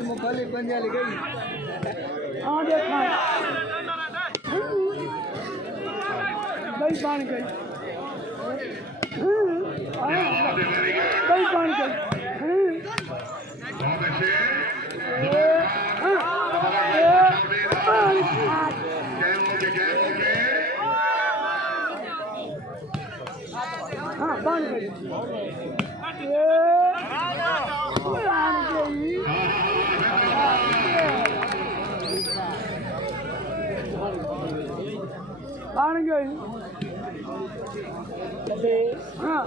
मुखालिफ बन जा गई बन गई बन गई हाँ बन गई बन गई हाँ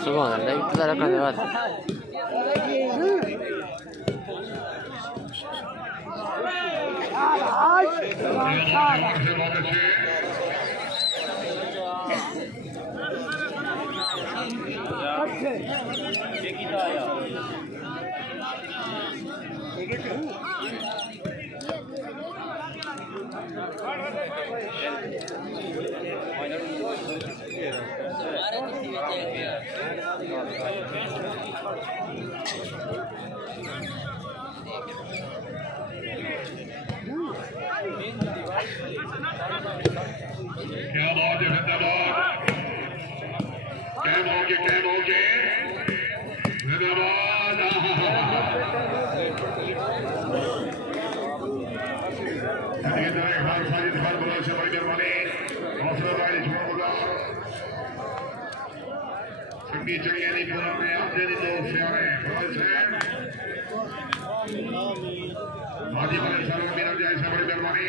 सुबह इतना रखा बाद क्या बात है जिंदाबाद कैम हो गए जिंदाबाद साजिद खान बुला से बड़ी मेहरबानी हौसला वाली छोड़ संगी चढ़िया नहीं पूरा में आप दे दो प्यारे हाजी बने सालों मेरा जैसा बड़ी मेहरबानी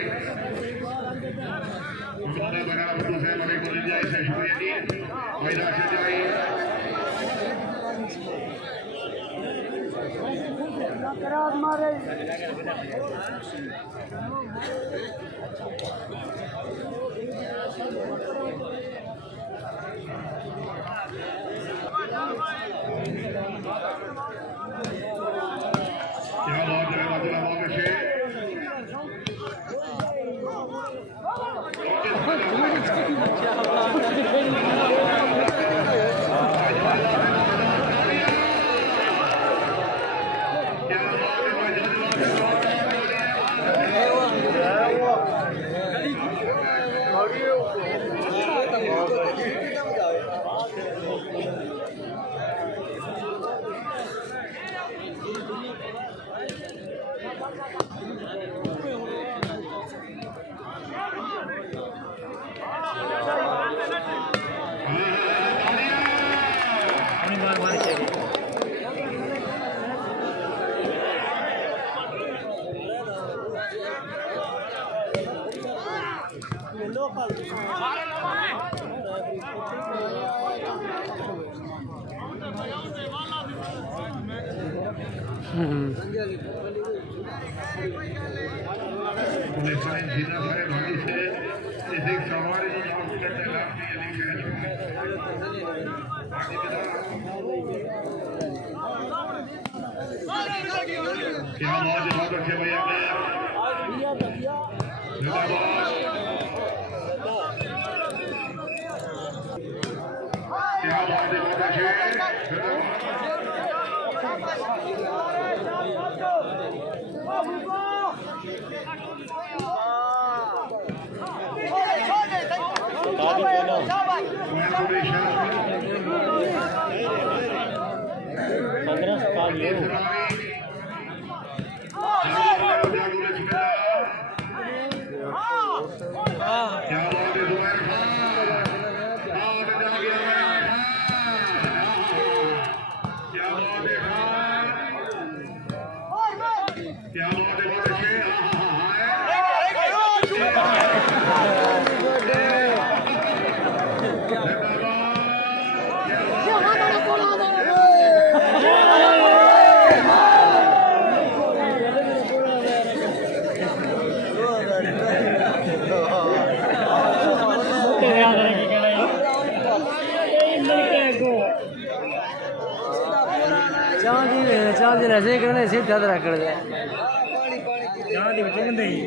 उन्होंने बनाया बंधु से बड़े को जाए से शुक्रिया जी फायदा से जाए करार मारे क्या बात है राजुला बाबा से क्या बहुत अच्छे भैया क्या बात है बहुत अच्छे क्या बात है चांदी ऐसे करने सीधा रख दे चांदी बच्चे बंदे ही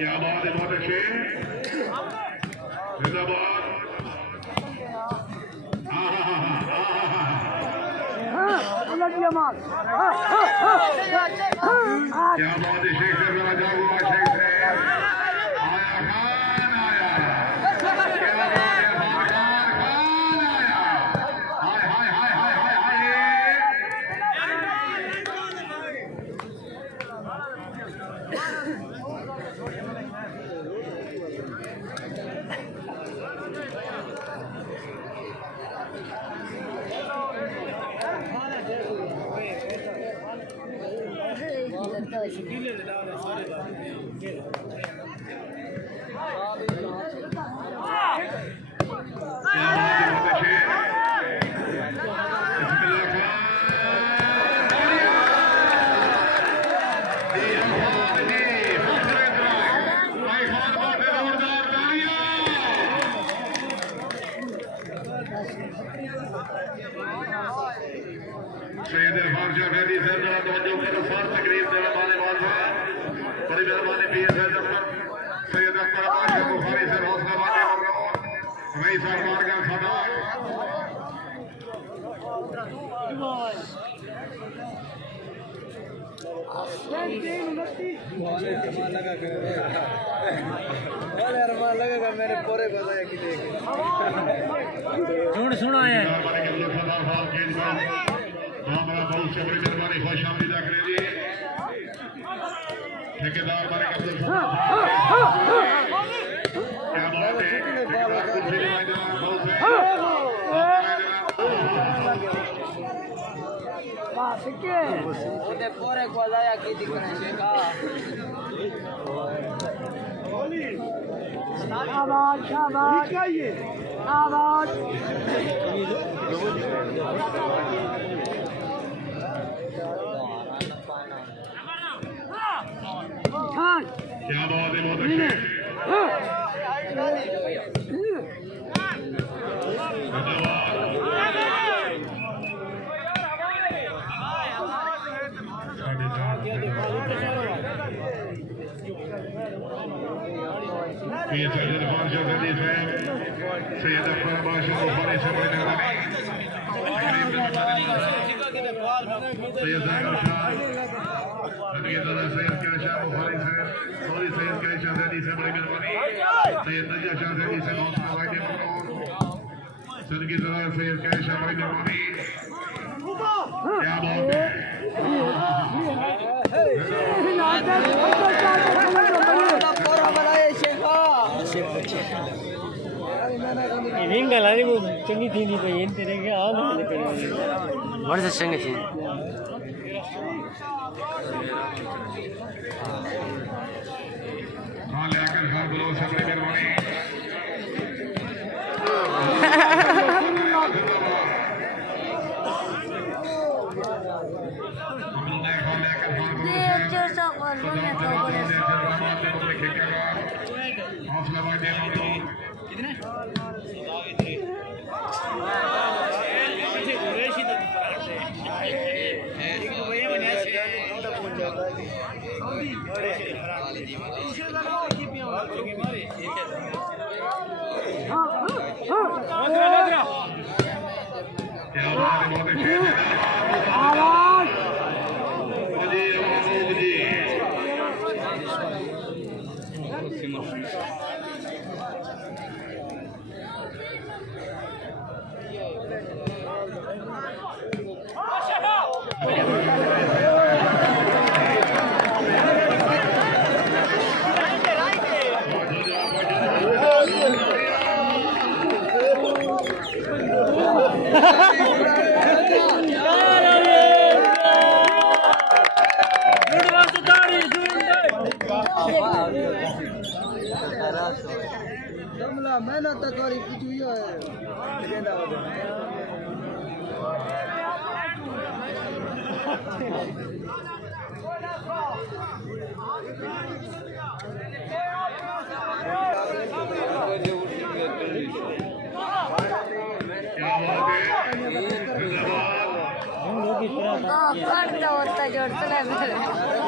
क्या बात है, बहुत अच्छे जिंदाबाद। उलट दिया मार क्या बात है, शेख से जरा जाओ शेख से आया खान आया। क्या बात है, खान आया। हाय हाय हाय हाय हाय हाय। सैयद अफाक जाफरी साहब जरा तवज्जो करो फर्स्ट तकरीब जरा मानेवाल साहब बड़ी मेहरबानी पीर साहब सैयद अख्तर बादशाह बुखारी साहब हौसला बांधे ममनून वही साहब मारगा खाना लगेगा मेरे पूरे को सुना है हमारा बहुत से बड़ी मेहरबानी खुश आमदीद आखिर जी ठेकेदार मारे अब्दुल क्या बात है पूरे को लाया की दिखने से का शाबाश शाबाश शाबाश क्या बात है, बहुत अच्छे ये सैयद बादशाह सदी साहब सैयद अख्तर बादशाह बुखारी से बड़ी मेहरबानी सैयद जाकिर शाह सैयद कैशा बुखारी से सॉरी सैयद कैशा सदी से बड़ी मेहरबानी सैयद नजा शाह सदी से हौसला बांधे ममनून सदकी जरा सैयद कैशा बड़ी मेहरबानी क्या बात है चंगी थी नहीं तो ये तेरे के हाल बड़ी से चंगी थी हाँ लेकर घर बुलो से बड़ी मेहरबानी हौसला बांधे ममनून क्या बात है, बहुत अच्छे मेहनत थोड़ी कुछ हुई है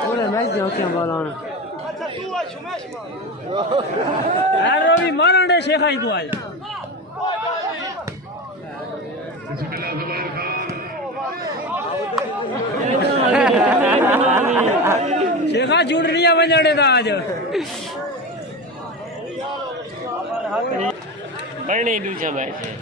पूरे मैच दे होते हैं बॉल आना रवि मारंडे शेखा ही दुआ शेखा जुड़ रही है वंजड़े दा आज बने दूसरा मैच है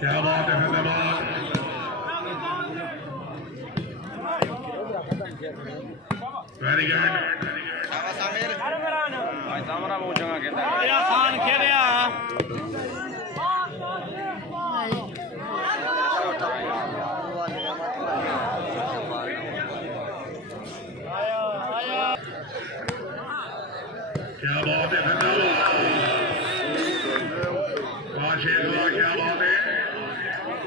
क्या बात है वेरी गुड क्या बात है माशाल्लाह, क्या बात है।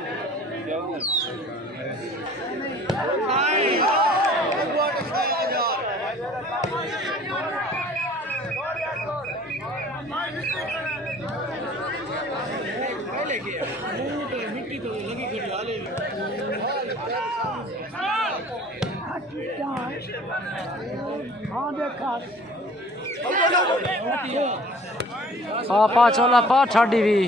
पा चोला पा ठाडी भी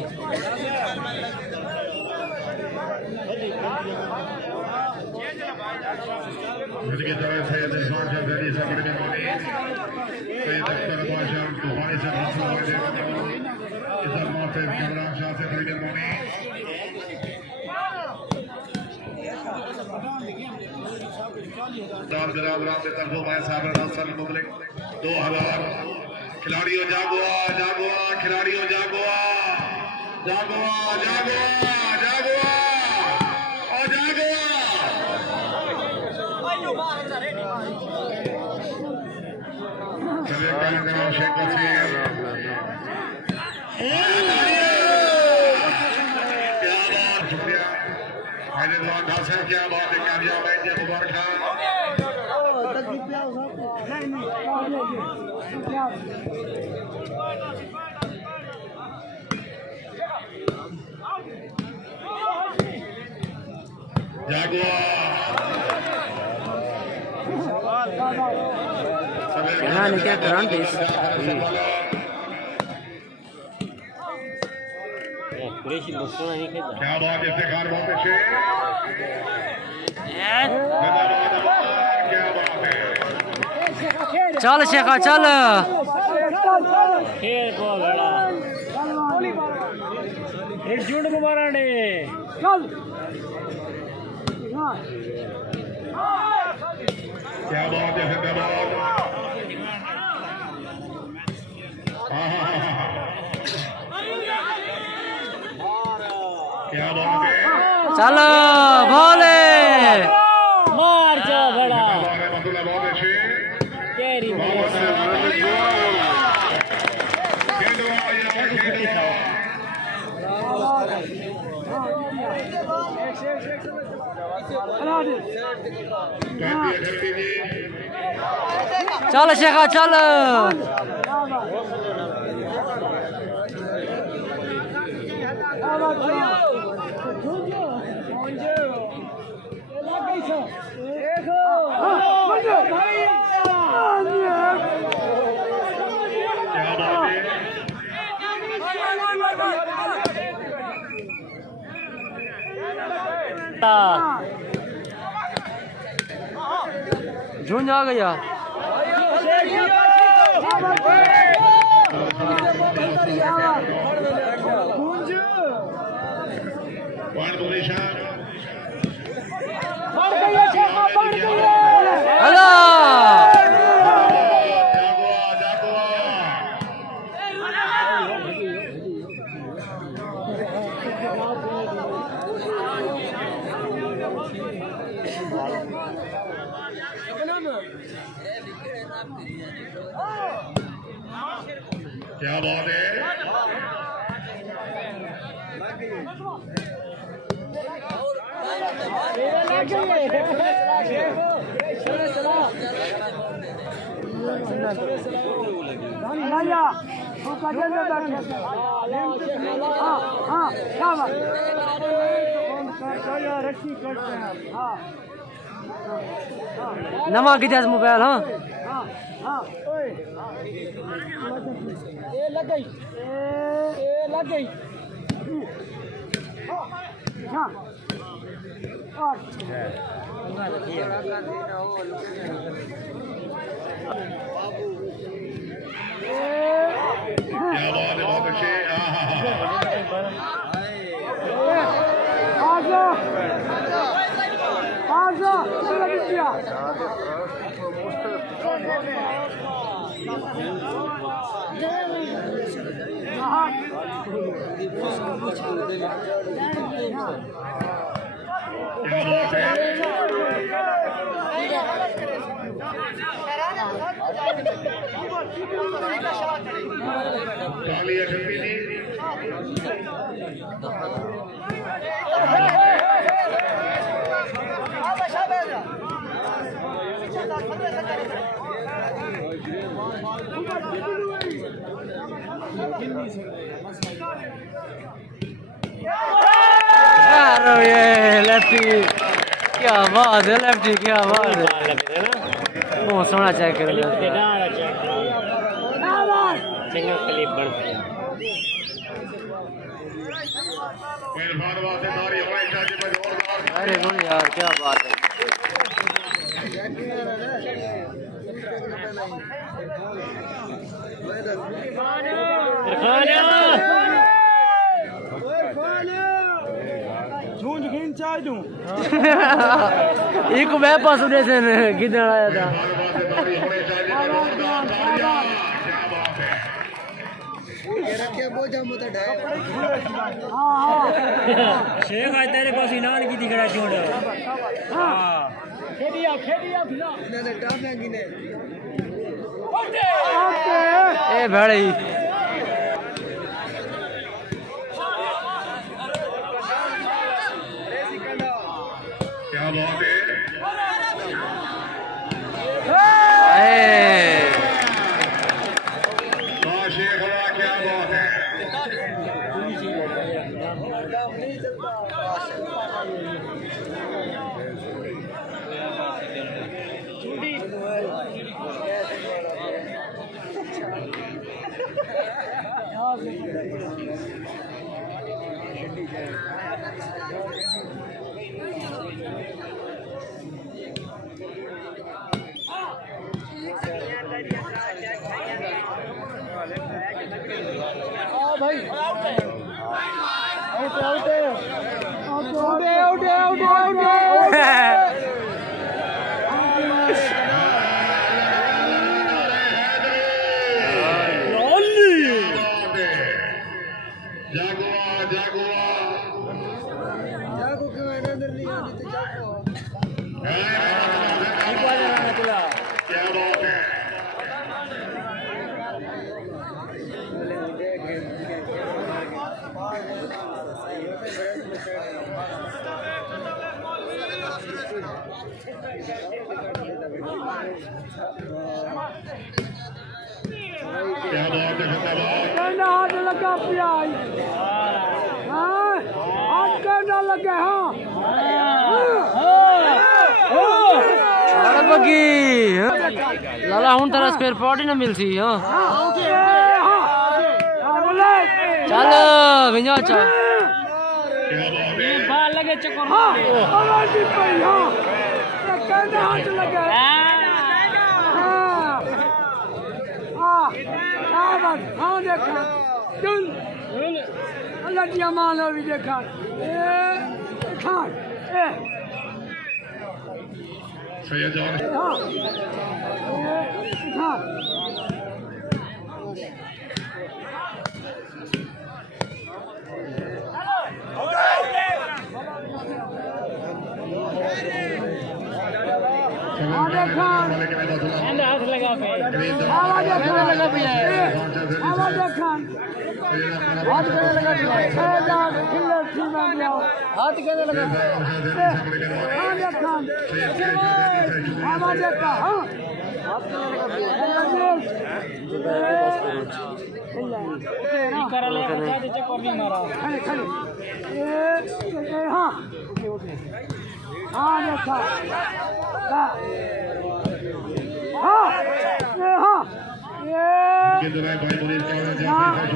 की तरह से इंसान जब दिल्ली से बड़ी मेहमानी सैयद अख्तर बादशाह तूफानी से हासिल हुए थे इधर मोहसिन कमरान शाह से बड़ी मेहमानी दाल बिरादरान से तरफों में साबर हसन मुबलिक 2000 खिलाड़ियों जागुआ जागुआ खिलाड़ियों जागुआ जागुआ जागुआ जागुआ और जागुआ चलिए कार्यक्रम शेख वसीम क्या बात शुक्रिया हैदराबाद हासिल क्या बात है कामयाब है मुबारक जागुआ क्या करंट क्या बात है इफ्तिखार बहुत अच्छे क्या बात है चल शेखा चल खेल को बेड़ा एक झुंड को मारांडे क्या बात है जिंदाबाद क्या बात है चलो भोले मार जो बेड़ा मतलब बहुत अच्छे केरी चल शेखा चल झुंझ आ गया क्या बात है नमा कितना मोबाइल हाँ लग गई लग गई क्या बात है बहुत अच्छे क्या बात है काली अठपी दी यार ये लेफ्टी क्या बात है, लेफ्टी क्या बात है, बहुत सोना चेक कर क्लिप चंगा क्लिप बन मेहरबान वास्ते तारी हमारे चाचे में जोरदार अरे गुड यार क्या बात है। झूंझ खींच चाह दूं एक मैं पास उड़े से किधर आया था। शेख आज तेरे पास इनान की दिखड़ा छोड़ खेलिया ए भाई क्या बात है शेख क्या बात है भाई क्या बात है कहना हाथ लगा पिया हाथ कहना लगे बगी लाला हूं तेरा स्पेयर पार्ट ही ना मिल सी। हां चल विंजा चा बाल लगे चक्कर कहना हाथ लगे हाँ देखा चल अल्लाह की अमान हो भी देखा खान सैयद जान हाँ हाँ हाथ लगा पे आवाज लगा पिया आवाज खान हाथ कहने लगा हाथ कहने लगा आवाज खान आवाज का हाँ कर ले चक्कर नहीं मारा खड़े खड़े हाँ हाँ देखा हाँ हाँ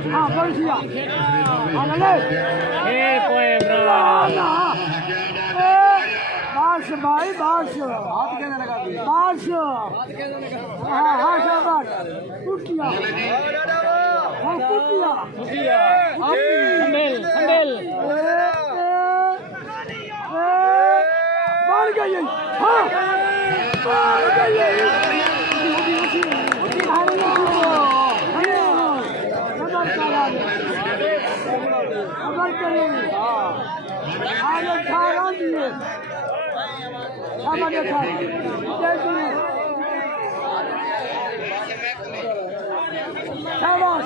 हाँ बढ़िया बाश भाई बाश हाथ कहने लगा बाश हाँ हाँ शाबाश कुटिया हाँ कुटिया हमेल मार गई हाँ मार गई खबर करेंगे आगे खाना दिए हमारे खाना शाबाश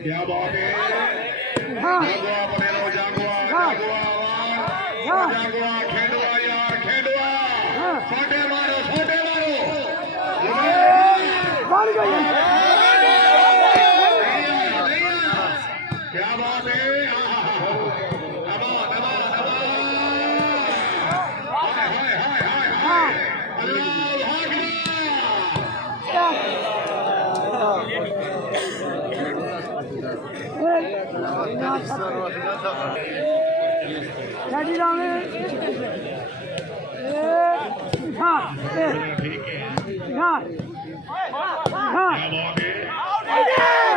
क्या बात है जागुआ बनेरो जागुआ खेडुआ यार खेडुआ छोटे मारो क्या बात है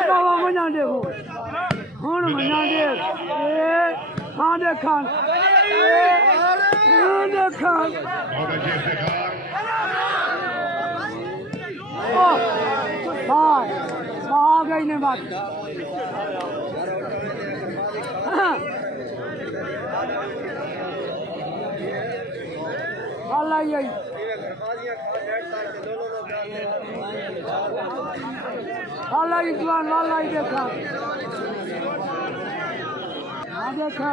बाबा मना देखो हूं मना देख खान खान खान आ गई ने बात अल्लाह यही अल्लाह इस्मान अल्लाह देखा देखा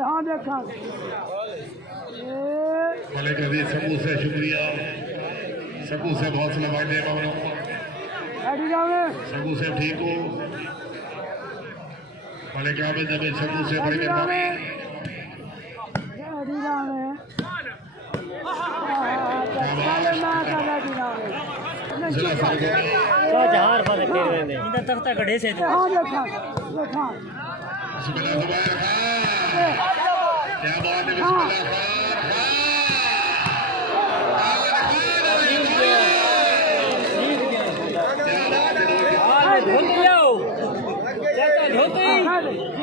हाँ देखा मलिक अजीज सबू से शुक्रिया सबू से बहुत सलाम सबू से ठीक हो मलिक आबिद नबी सबू से बड़ी मेहरबानी जिला जहार पर इधर तक गढ़े से बिस्मिल्लाह जुबैर खान क्या बात है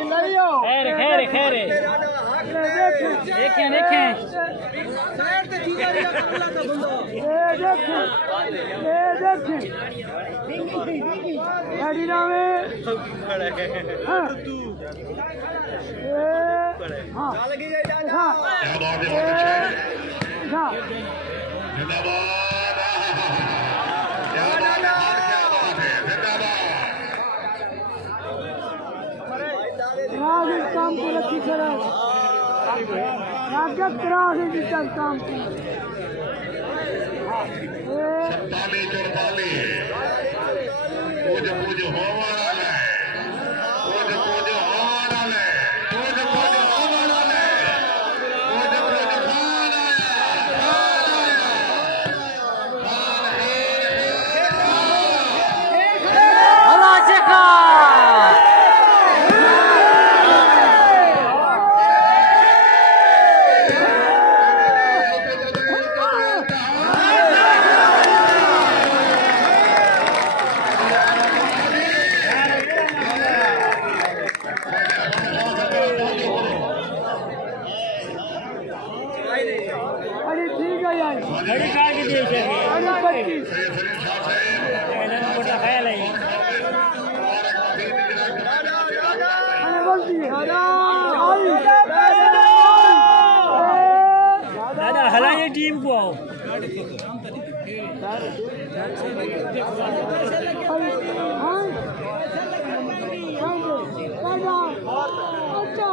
बिस्मिल्लाह खैर देखें काम को रखी तरह काम सत्ताली चौताली पूज पूज होवाला पूज पूज होवाला पूज पूज होवाला पूज पूज Allah ceka. अरे ठीक है यार घड़ी काट के देखे अरे 25 मोटा ख्याल है अरे गलती दादा हलाइए टीम को आओ अच्छा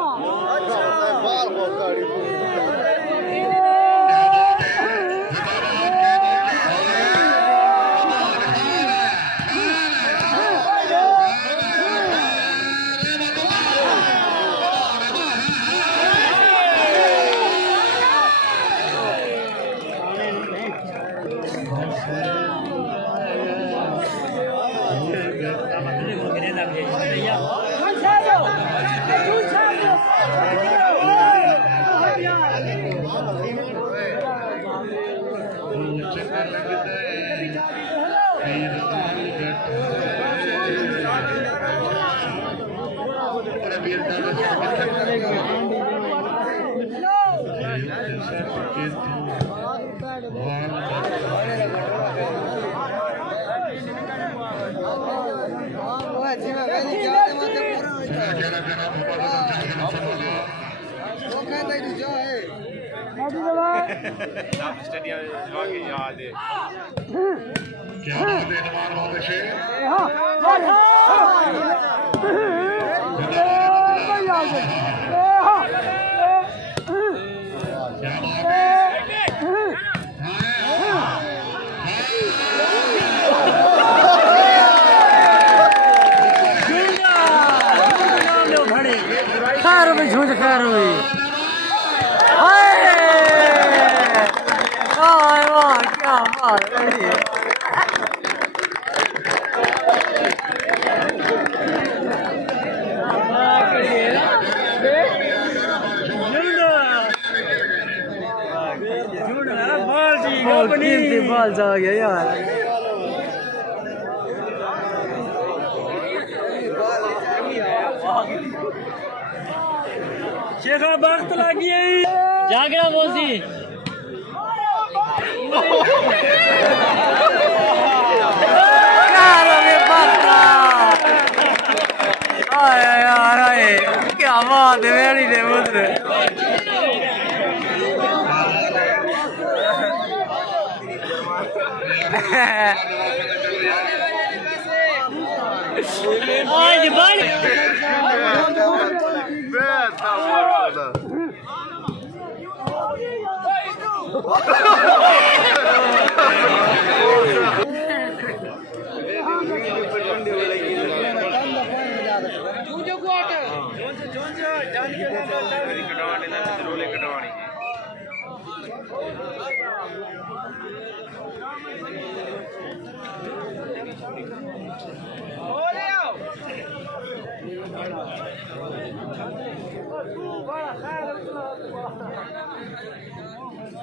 क्या बात है नवाज बहुत अच्छे क्या बात है खैर में झूठ खैर हुई क्या बात है बाल जा गया यार शेखा वक्त लगी जागरा बोसी क्या बात है मेरी ने पुत्र आज बड़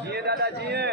ये दादाजी है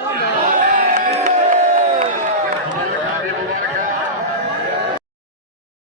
Come on.